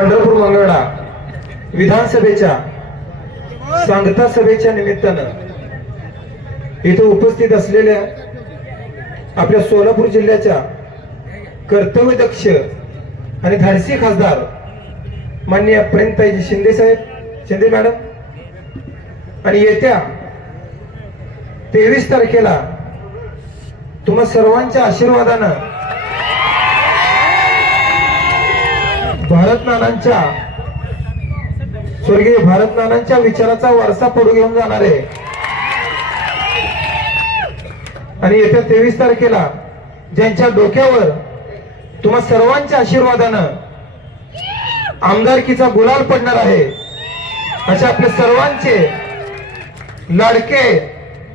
पंढरपूर मंगळा विधानसभेच्या सांगता सभेच्या निमित्तानं इथे उपस्थित असलेल्या आपल्या सोलापूर जिल्ह्याच्या कर्तव्यदक्ष आणि धाडसी खासदार माननीय प्रेमताईजी शिंदे साहेब शिंदे मॅडम आणि येत्या तेवीस तारखेला तुम्हा सर्वांच्या आशीर्वादानं भारतनानांच्या स्वर्गीय भारतनानांच्या विचाराचा वारसा पुढे घेऊन जाणार आहे. आणि येत्या तेवीस तारखेला ज्यांच्या डोक्यावर तुम्हा सर्वांच्या आशीर्वादानं आमदारकीचा गुलाल पडणार आहे अशा आपले सर्वांचे लाडके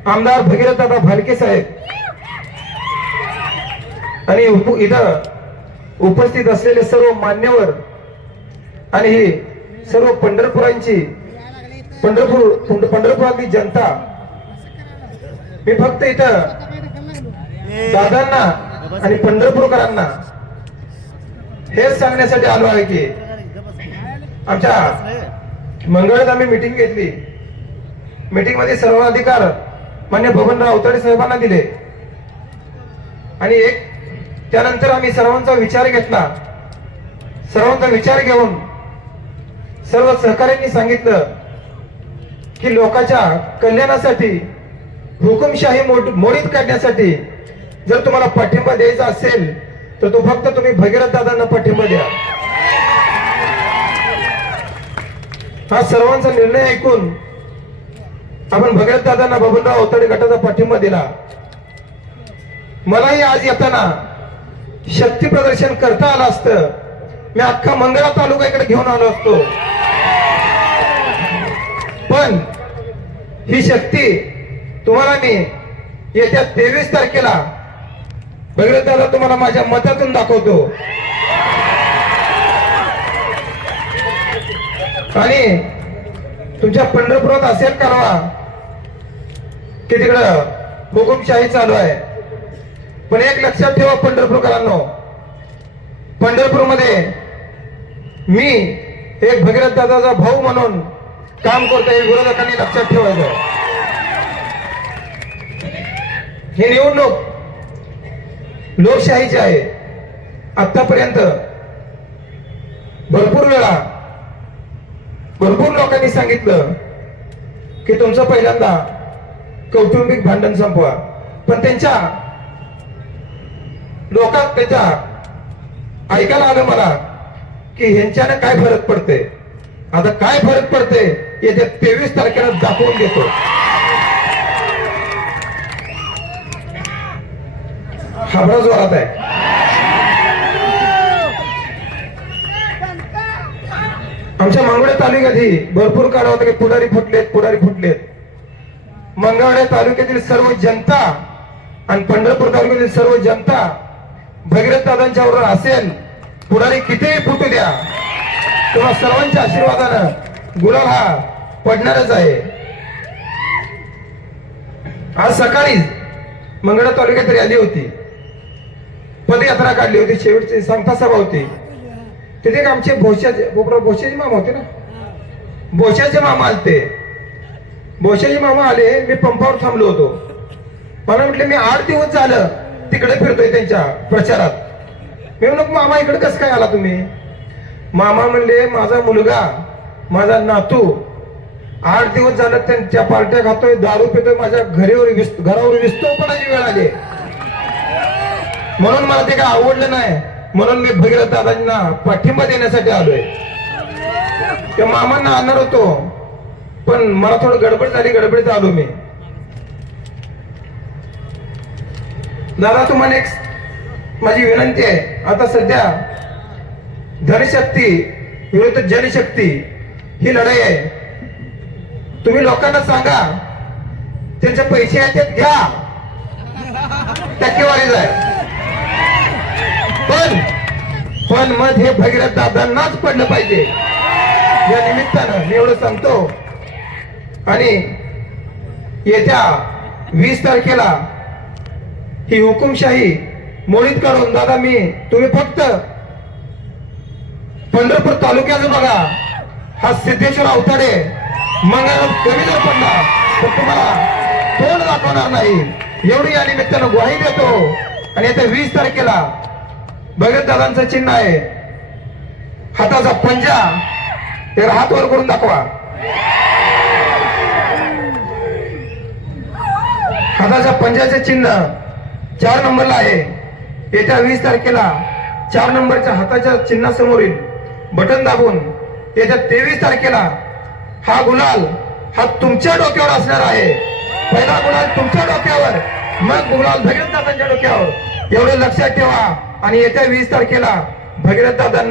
आमदार भगीरथ दादा भालके साहेब. आणि इथं उपस्थित असलेले सर्व मान्यवर आणि ही सर्व पंढरपुरांची पंढरपूर पंढरपुरातली जनता मी फक्त इथं दादांना आणि पंढरपूरकरांना हेच सांगण्यासाठी आलो आहे की आमच्या मंगळात आम्ही मिटिंग घेतली. मिटिंगमध्ये सर्व अधिकार मान्य बबनराव अवताडे साहेबांना दिले. आणि एक त्यानंतर आम्ही सर्वांचा विचार घेतला. सर्वांचा विचार घेऊन सर्व सहकार्यांनी सांगितलं की लोकांच्या कल्याणासाठी हुकुमशाही मोडीत काढण्यासाठी जर तुम्हाला पाठिंबा द्यायचा असेल तर तो फक्त तुम्ही भगीरथ दादांना पाठिंबा द्या. हा सर्वांचा निर्णय ऐकून आपण भगीरथ दादांना बबनराव अवतडे गटाचा पाठिंबा दिला. मलाही आज येताना शक्ती प्रदर्शन करता आलं असतं. मी अख्खा मंगळा तालुका इकडे घेऊन आलो असतो. पण ही शक्ती तुम्हाला मी येत्या तेवीस तारखेला भगीरथ दादा तुम्हाला माझ्या मतातून दाखवतो. आणि तुमच्या पंढरपुरात असेल करावा की तिकडं हुकुमशाही चालू आहे. पण एक लक्षात ठेवा पंढरपूरकरांनो. पंढरपूरमध्ये मी एक भगीरथ दादाचा भाऊ म्हणून काम करतो हे विरोधकांनी लक्षात ठेवायचं ही निवडणूक लोकशाहीची आहे. आतापर्यंत भरपूर वेळा भरपूर लोकांनी सांगितलं की तुमचं पहिल्यांदा कौटुंबिक भांडण संपवा. पण त्यांच्या लोकात त्याच्या ऐकायला आलं मला की ह्यांच्यानं काय फरक पडते आता काय फरक पडते येत्या तेवीस तारखेला दाखवून देतो. हाबरा जोरात आहे. आमच्या मांगवड्या तालुक्यातही भरपूर काळ होता की पुढारी फुटलेत पुढारी फुटलेत. मंगळवाड्या तालुक्यातील सर्व जनता आणि पंढरपूर तालुक्यातील सर्व जनता भगीरथ दादांच्यावर असेल पुढारी कितीही फुटू द्या तेव्हा सर्वांच्या आशीर्वादानं गुलाल हा पडणारच आहे. आज सकाळी मंगळा तालुक्यात रॅली होती. पदयात्रा काढली होती शेवटची संथा सभा होती. तिथे एक आमचे भोशाचे बोपरा भोशाचे मामा होते ना? भोशाचे मामा आलते. भोशाचे मामा आले मी पंपावर थांबलो होतो. मला म्हटले मी आठ दिवस झालं तिकडे फिरतोय त्यांच्या प्रचारात. मी मामा इकडे कसं काय आला तुम्ही? मामा म्हणले माझा मुलगा माझा नातू आठ दिवस झालं त्यांच्या पार्ट्या खातोय दारू पितोय माझ्या घरीवर घरावर घरावर विस्तवपणाची वेळ आली म्हणून मला ते काय आवडलं नाही. म्हणून मी भगीरथ दादाजींना पाठिंबा देण्यासाठी आलोय. त्या मामांना आणणार होतो पण मला थोडं गडबड झाली गडबडीत आलो मी. दादा तुम्हाला एक माझी विनंती आहे. आता सध्या धनशक्ती विरुद्ध जनशक्ती ही लढाई आहे. तुम्ही लोकांना सांगा त्यांचे पैसे आहेत ते घ्या. टक्केवारीच आहे. पण पण मत हे भगीरथ दादांनाच पडलं पाहिजे. या निमित्तानं मी एवढं सांगतो. आणि येत्या वीस तारखेला ही हुकुमशाही मोडीत काढून दादा मी तुम्ही फक्त पंढरपूर तालुक्याचं बघा. हा सिद्धेश्वर अवताडे मंगळ कमी जर पडला तर तुम्हाला तोंड दाखवणार नाही. एवढी या निमित्तानं ग्वाही देतो. आणि येत्या वीस तारखेला भगत दादांचं चिन्ह आहे. हाताचा पंजा ते हात वर करून दाखवा. हाताच्या पंजाचे चिन्ह चार नंबरला आहे. येत्या वीस तारखेला चार नंबरच्या हाताच्या चिन्हासमोरील बटन दाबून येत्या तेवीस तारखेला हा गुलाल हा तुमच्या डोक्यावर असणार आहे. पहिला गुलाल तुमच्या डोक्यावर मग गुलाल भगीरथ दादांच्या डोक्यावर. एवढं लक्षात ठेवा आणि येत्या वीस तारखेला भगीरथ दादांना